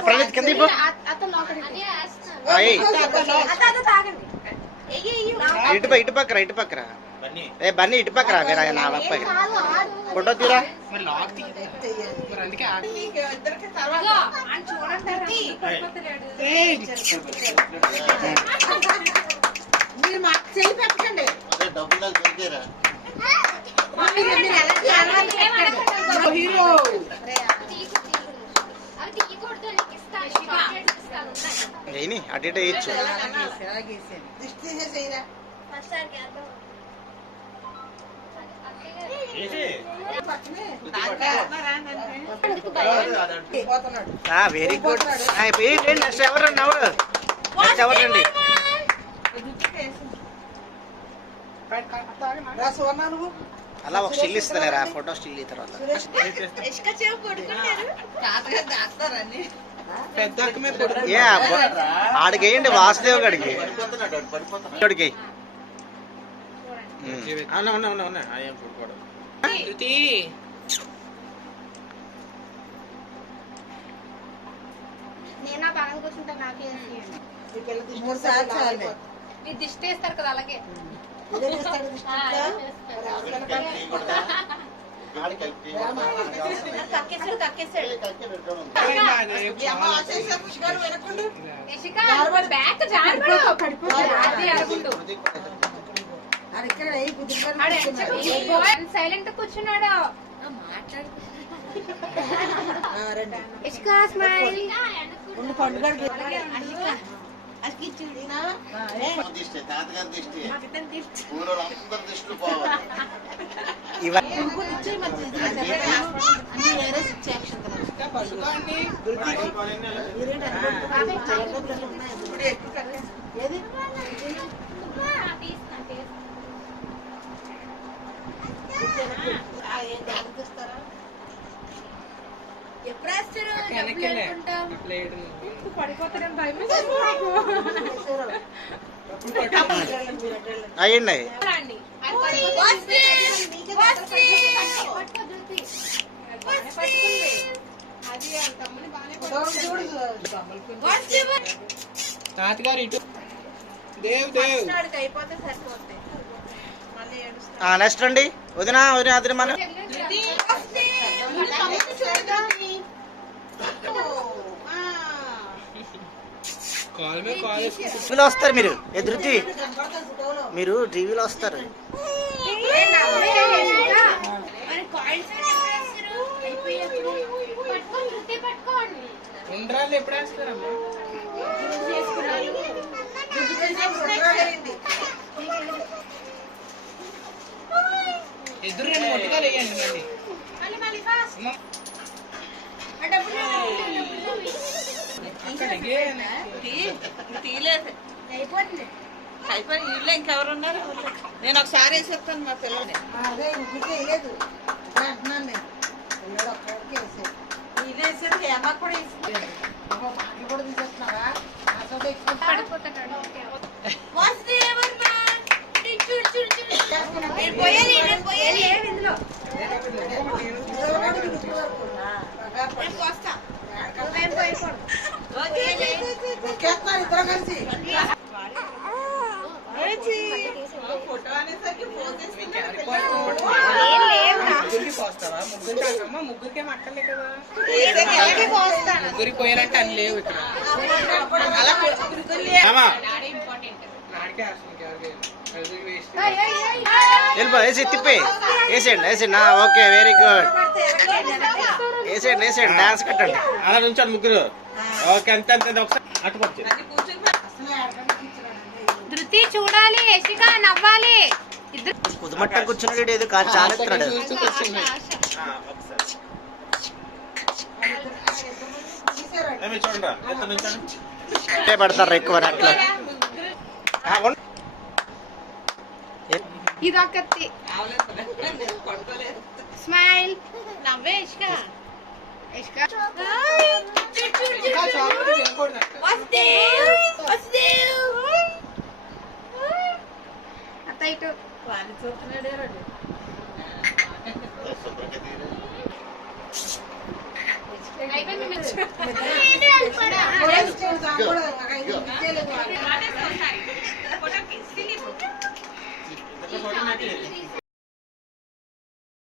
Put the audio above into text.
ప్రణీత్ కింద ఇటు పక్కరా ఏ బన్నీ ఇటు పక్కరా వేరే నా పక్క ఫోటో తీరా మీరు మాకు చెయ్యి పెట్టకండి డబ్బులు దొరికేరా హీరో అటు ఇటు వేయచ్చు వెరీ గుడ్. నెక్స్ట్ ఎవరండి ఎవరండి అలా ఒక స్టిల్ ఇస్తారా ఫోటో స్టిల్ ఈ తర్వాత ఆడికేయండి వాసుదేవ్ గడికి మీరు దిష్టి వేస్తారు కదా అలాగే సైలెంట్ కూర్చున్నాడు తాతగారి దిష్టి ఊళ్ళో అందరు దిష్టిలు పోవాలి అయ్యండి తాతగారు ఇటు దేవ్ దేవ్ నెక్స్ట్ రండి వదినా వదిన అదిన మనం టీవీలో వస్తారు మీరు ధృతి మీరు టీవీలో వస్తారు ఉండ్రాళ్ళు ఎప్పుడు వేస్తారమ్మా ఎదురు రెండు మొట్టకాలు వేయండి అయిపోయి ఇల్లు ఇంకెవరున్నారు నేను ఒకసారి వేసేస్తాను మా పిల్లల్ని అదే ఇంటికి వేయలేదు అంటున్నాను నేను పిల్లడు ఒక్కడికి వేసాడు ఇది వేసేది అమ్మకు కూడా వేసింది పాటలు కూడా తీసేస్తున్నావా ఇద్దరు కలిసి ఫోటో అనేసరికి ముగ్గురికి మట్టలే కదా ముగ్గురికి పోయారంటే అని లేవు ఇక్కడ వేసి తిప్పి వేసేయండి ఓకే వెరీ గుడ్ వేసేయండి డాన్స్ కట్టండి అలా నుంచాను ముగ్గురు ఓకే అంతే అంతే ఒకసారి అటుపచ్చు ధృతి చూడాలి యశిక నవ్వాలి కుదుమట్ట కూర్చున్నాడు ఏదో చాలా ఎత్తున్నాడు పడతారు ఎక్కువ అట్లా ఇదొకటి స్మైల్. నవ్వే ఇష్క. ఇష్క. అత్త ఇటు. వాళ్ళు చూస్తున్నాడే రండి. శుభ్రంగా తీరు. అయిపోయింది మిర్చి. కూడా